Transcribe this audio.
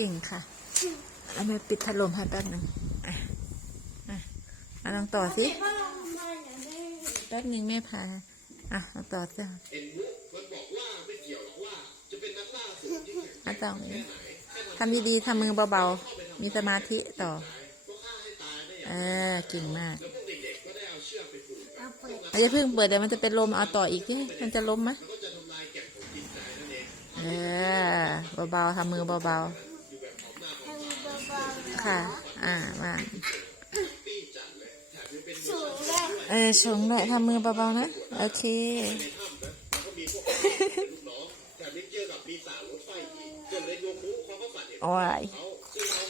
เก่งค่ะเอามาปิดพัดลมให้แป๊บหนึ่งอะอะมาลองต่อสิแป๊บหนึ่งแม่พาอะลองต่อสิเห็นมุกมันบอกว่าไม่เกี่ยวหรอกว่าจะเป็นนักล่าสูตรที่อะต่อทำดีๆทำมือเบาๆ มีสมาธิต่ออ่าเออเก่งมากอาจะเพิ่งเปิดเดี๋ยวมันจะเป็นลมเอาต่ออีกที่มันจะล้มไหมแล้วก็จะทำลายแก่นของจิตใจนั่นเอเอเบาๆทำมือเบาๆ ค่ะ อ่าวางปี้จัดเลยแถมยังเป็นๆสูงเลยเออชงด้วยทำมือเบาๆนะ โอเคในถ้ำนะแล้วก็มีพวกเป็นลูกน้องแถมยังเจอกับปีศาจรถไฟอีกจนเลยโยคุเขาก็ฝันเห็นโอ้ยเขาซึ่งเขา